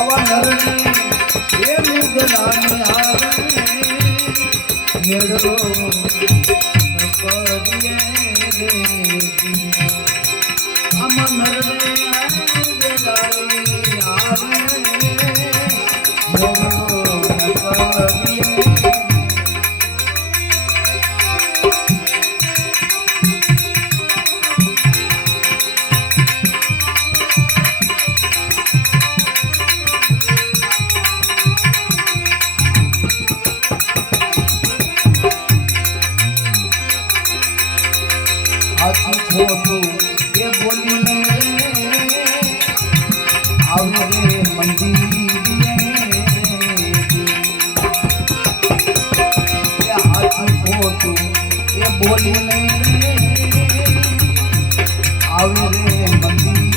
આવા નરને એ મુગલાને હારે મેળવો કરીએ રે આમાં નરને મુગલાને હારે મેળવો કરીએ ખોટું એ બોલીને આવે રે મંદિર હાથી ખોટું એ બોલીને આવે રે મંદિર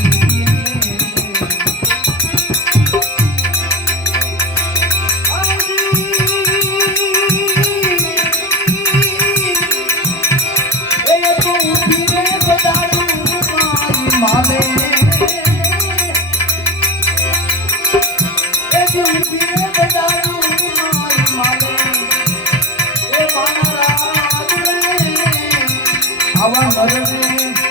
આવા નરને